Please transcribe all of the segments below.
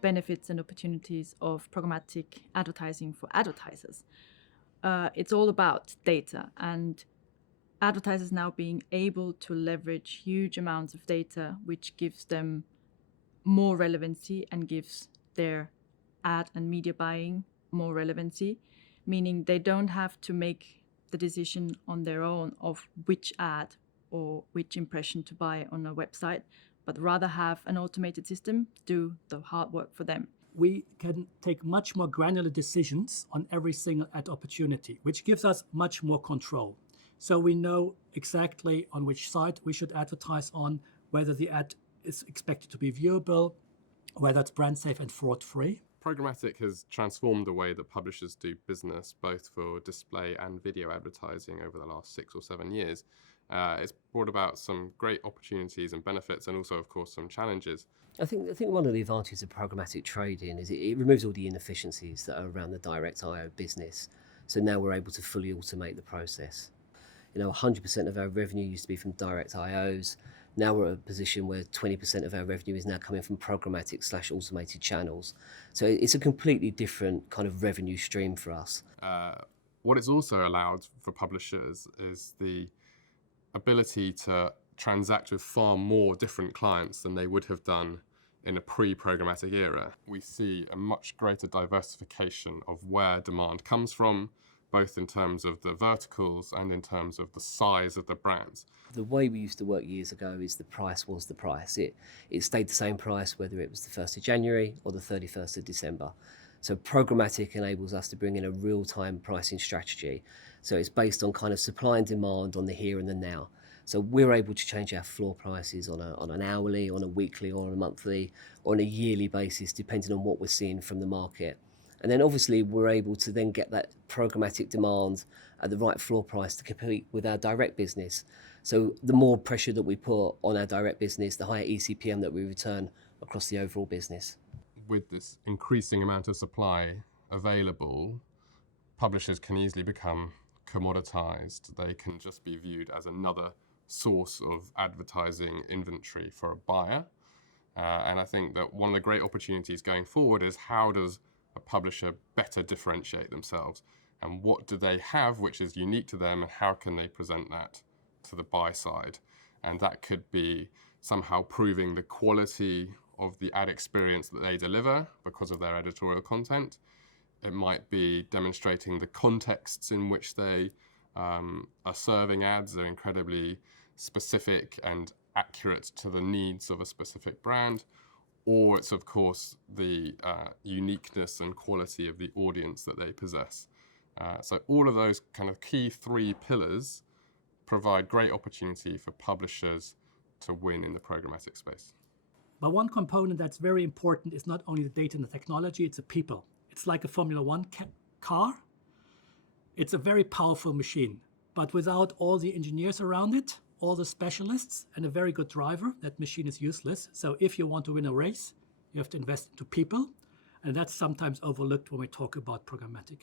benefits and opportunities of programmatic advertising for advertisers. It's all about data, and advertisers now being able to leverage huge amounts of data, which gives them more relevancy and gives their ad and media buying more relevancy, meaning they don't have to make the decision on their own of which ad or which impression to buy on a website, but rather have an automated system do the hard work for them. We can take much more granular decisions on every single ad opportunity, which gives us much more control. So we know exactly on which site we should advertise on, whether the ad is expected to be viewable, whether it's brand safe and fraud free. Programmatic has transformed the way that publishers do business, both for display and video advertising over the last 6 or 7 years. It's brought about some great opportunities and benefits, and also, of course, some challenges. I think one of the advantages of programmatic trading is it removes all the inefficiencies that are around the direct IO business. So now we're able to fully automate the process. 100% of our revenue used to be from direct IOs. Now we're at a position where 20% of our revenue is now coming from programmatic/automated channels. So it's a completely different kind of revenue stream for us. What it's also allowed for publishers is the ability to transact with far more different clients than they would have done in a pre-programmatic era. We see a much greater diversification of where demand comes from, both in terms of the verticals and in terms of the size of the brands. The way we used to work years ago is the price was the price. It stayed the same price whether it was the 1st of January or the 31st of December. So programmatic enables us to bring in a real-time pricing strategy. So it's based on kind of supply and demand on the here and the now. So we're able to change our floor prices on an hourly, on a weekly or on a monthly or on a yearly basis, depending on what we're seeing from the market. And then obviously we're able to then get that programmatic demand at the right floor price to compete with our direct business. So the more pressure that we put on our direct business, the higher ECPM that we return across the overall business. With this increasing amount of supply available, publishers can easily become commoditized. They can just be viewed as another source of advertising inventory for a buyer. And I think that one of the great opportunities going forward is how does a publisher better differentiate themselves, and what do they have which is unique to them, and how can they present that to the buy side? And that could be somehow proving the quality of the ad experience that they deliver because of their editorial content. It might be demonstrating the contexts in which they are serving ads are incredibly specific and accurate to the needs of a specific brand. Or it's, of course, the uniqueness and quality of the audience that they possess. So all of those kind of key 3 pillars provide great opportunity for publishers to win in the programmatic space. But one component that's very important is not only the data and the technology, it's the people. It's like a Formula One car. It's a very powerful machine, but without all the engineers around it, all the specialists, and a very good driver, that machine is useless. So if you want to win a race, you have to invest into people, and that's sometimes overlooked when we talk about programmatic.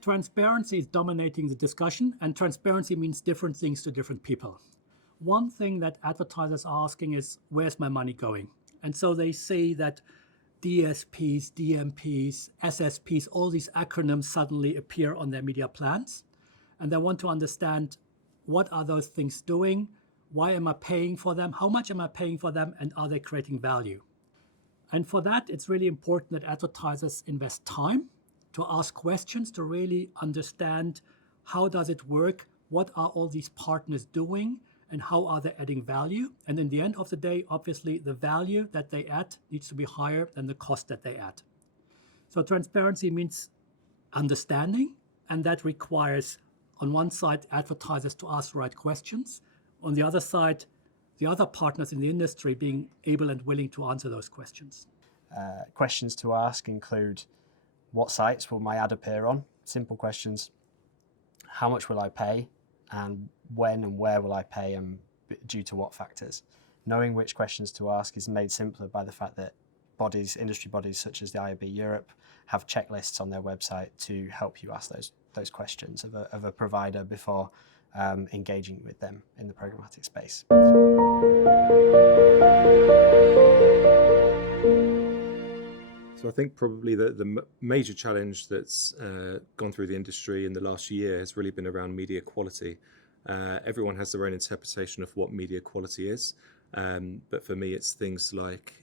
Transparency is dominating the discussion, and transparency means different things to different people. One thing that advertisers are asking is, where's my money going? And so they say that DSPs, DMPs, SSPs, all these acronyms suddenly appear on their media plans. And they want to understand, what are those things doing? Why am I paying for them? How much am I paying for them? And are they creating value? And for that, it's really important that advertisers invest time to ask questions, to really understand, how does it work? What are all these partners doing? And how are they adding value? And in the end of the day, obviously, the value that they add needs to be higher than the cost that they add. So transparency means understanding, and that requires, on one side, advertisers to ask the right questions. On the other side, the other partners in the industry being able and willing to answer those questions. Questions to ask include, what sites will my ad appear on? Simple questions. How much will I pay? And when and where will I pay, and due to what factors? Knowing which questions to ask is made simpler by the fact that industry bodies such as the IAB Europe have checklists on their website to help you ask those questions of a provider before engaging with them in the programmatic space. So I think probably the major challenge that's gone through the industry in the last year has really been around media quality. Everyone has their own interpretation of what media quality is, but for me it's things like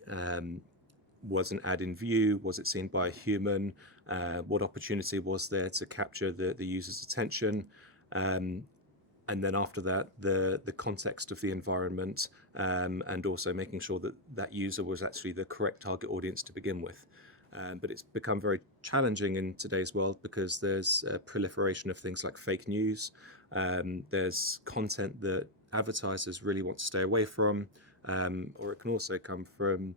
was an ad in view, was it seen by a human, what opportunity was there to capture the user's attention, and then after that the context of the environment, and also making sure that that user was actually the correct target audience to begin with. But it's become very challenging in today's world because there's a proliferation of things like fake news. There's content that advertisers really want to stay away from, or it can also come from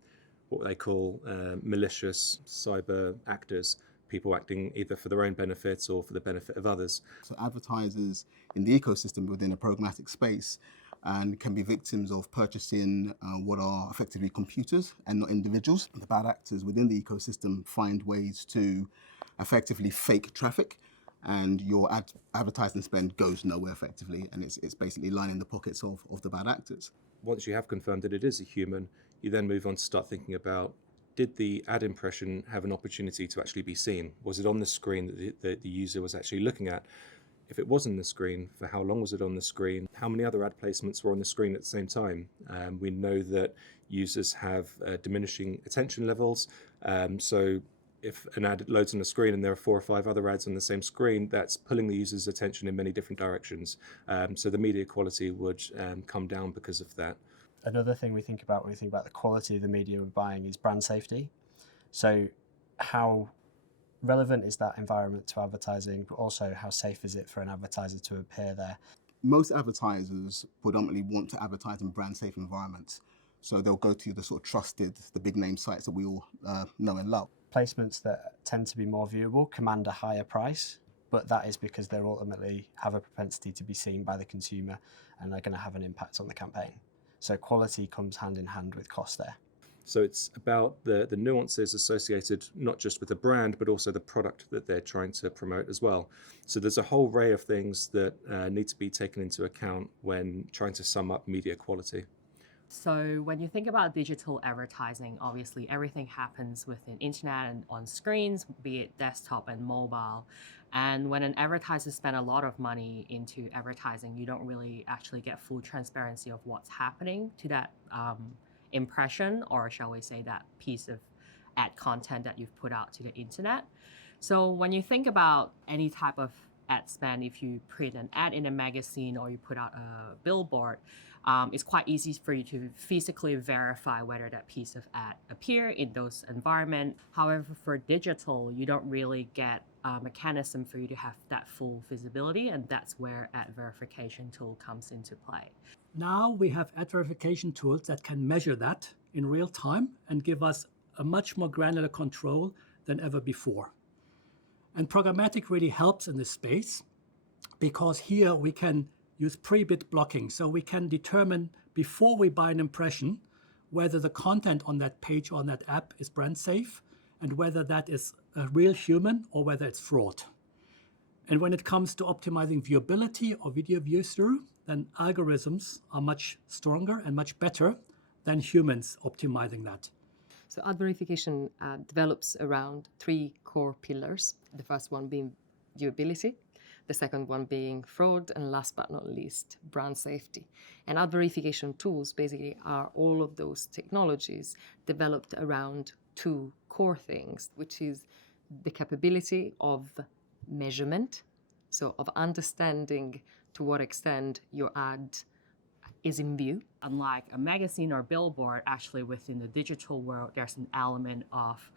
what they call malicious cyber actors, people acting either for their own benefits or for the benefit of others. So advertisers in the ecosystem within a programmatic space and can be victims of purchasing what are effectively computers and not individuals. The bad actors within the ecosystem find ways to effectively fake traffic, and your advertising spend goes nowhere effectively, and it's basically lining the pockets of the bad actors. Once you have confirmed that it is a human, you then move on to start thinking about, did the ad impression have an opportunity to actually be seen? Was it on the screen that the user was actually looking at? If it was on the screen, for how long was it on the screen? How many other ad placements were on the screen at the same time? We know that users have diminishing attention levels. So if an ad loads on the screen and there are 4 or 5 other ads on the same screen, that's pulling the user's attention in many different directions. So the media quality would come down because of that. Another thing we think about when we think about the quality of the media we're buying is brand safety. So how relevant is that environment to advertising, but also how safe is it for an advertiser to appear there? Most advertisers predominantly want to advertise in brand safe environments. So they'll go to the sort of trusted, the big name sites that we all know and love. Placements that tend to be more viewable command a higher price, but that is because they ultimately have a propensity to be seen by the consumer and are going to have an impact on the campaign. So quality comes hand in hand with cost there. So it's about the nuances associated not just with the brand, but also the product that they're trying to promote as well. So there's a whole array of things that need to be taken into account when trying to sum up media quality. So when you think about digital advertising, obviously everything happens within internet and on screens, be it desktop and mobile. And when an advertiser spends a lot of money into advertising, you don't really actually get full transparency of what's happening to that impression, or shall we say that piece of ad content that you've put out to the internet. So when you think about any type of ad spend, if you print an ad in a magazine or you put out a billboard, it's quite easy for you to physically verify whether that piece of ad appear in those environments. However, for digital, you don't really get a mechanism for you to have that full visibility, and that's where ad verification tool comes into play. Now we have ad verification tools that can measure that in real time and give us a much more granular control than ever before. And programmatic really helps in this space because here we can use pre-bid blocking. So we can determine before we buy an impression whether the content on that page or on that app is brand safe and whether that is a real human or whether it's fraud. And when it comes to optimizing viewability or video view through, then algorithms are much stronger and much better than humans optimizing that. So ad verification develops around 3 core pillars. The first one being viewability, the second one being fraud, and last but not least, brand safety. And ad verification tools basically are all of those technologies developed around 2 core things, which is the capability of measurement, so of understanding to what extent your ad is in view. Unlike a magazine or billboard, actually within the digital world, there's an element of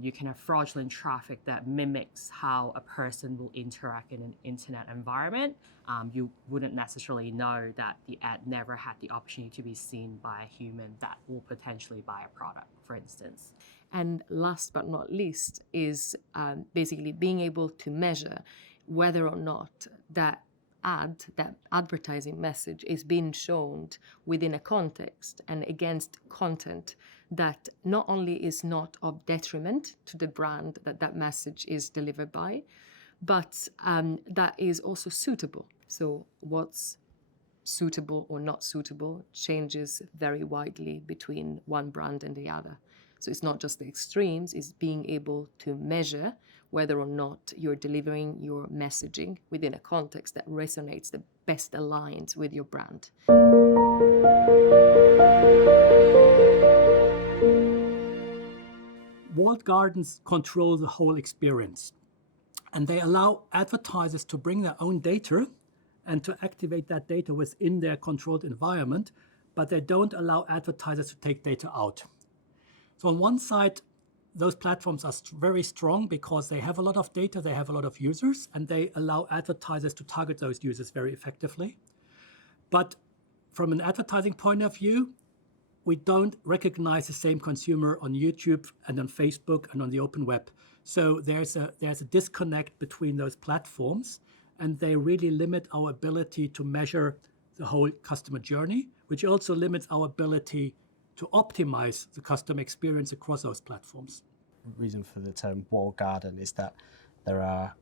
you can have fraudulent traffic that mimics how a person will interact in an internet environment. You wouldn't necessarily know that the ad never had the opportunity to be seen by a human that will potentially buy a product, for instance. And last but not least is basically being able to measure whether or not that advertising message is being shown within a context and against content that not only is not of detriment to the brand that that message is delivered by, but that is also suitable. So what's suitable or not suitable changes very widely between one brand and the other. So it's not just the extremes, it's being able to measure whether or not you're delivering your messaging within a context that resonates, that best aligns with your brand. Walled gardens control the whole experience, and they allow advertisers to bring their own data and to activate that data within their controlled environment, but they don't allow advertisers to take data out. So on one side, those platforms are very strong because they have a lot of data, they have a lot of users, and they allow advertisers to target those users very effectively. But from an advertising point of view, we don't recognize the same consumer on YouTube and on Facebook and on the open web. So there's a disconnect between those platforms, and they really limit our ability to measure the whole customer journey, which also limits our ability to optimize the customer experience across those platforms. The reason for the term walled garden is that there are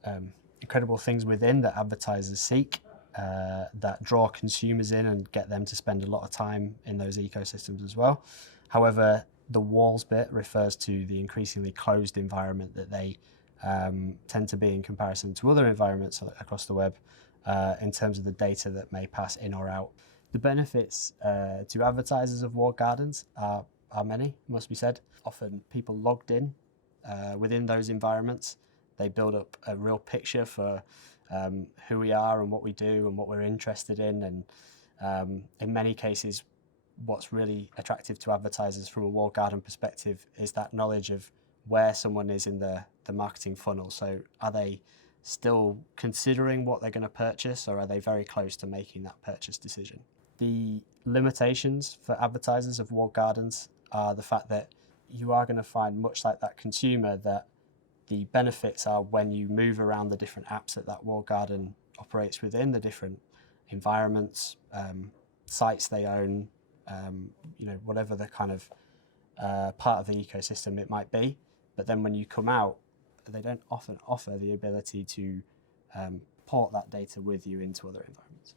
incredible things within that advertisers seek that draw consumers in and get them to spend a lot of time in those ecosystems as well. However, the walls bit refers to the increasingly closed environment that they tend to be in comparison to other environments across the web in terms of the data that may pass in or out. The benefits to advertisers of walled gardens are many, must be said. Often people logged in within those environments, they build up a real picture for who we are and what we do and what we're interested in. And in many cases, what's really attractive to advertisers from a walled garden perspective is that knowledge of where someone is in the marketing funnel. So are they still considering what they're going to purchase, or are they very close to making that purchase decision? The limitations for advertisers of walled gardens are the fact that you are going to find, much like that consumer, that the benefits are when you move around the different apps that walled garden operates within, the different environments, sites they own, whatever the kind of part of the ecosystem it might be. But then when you come out, they don't often offer the ability to port that data with you into other environments.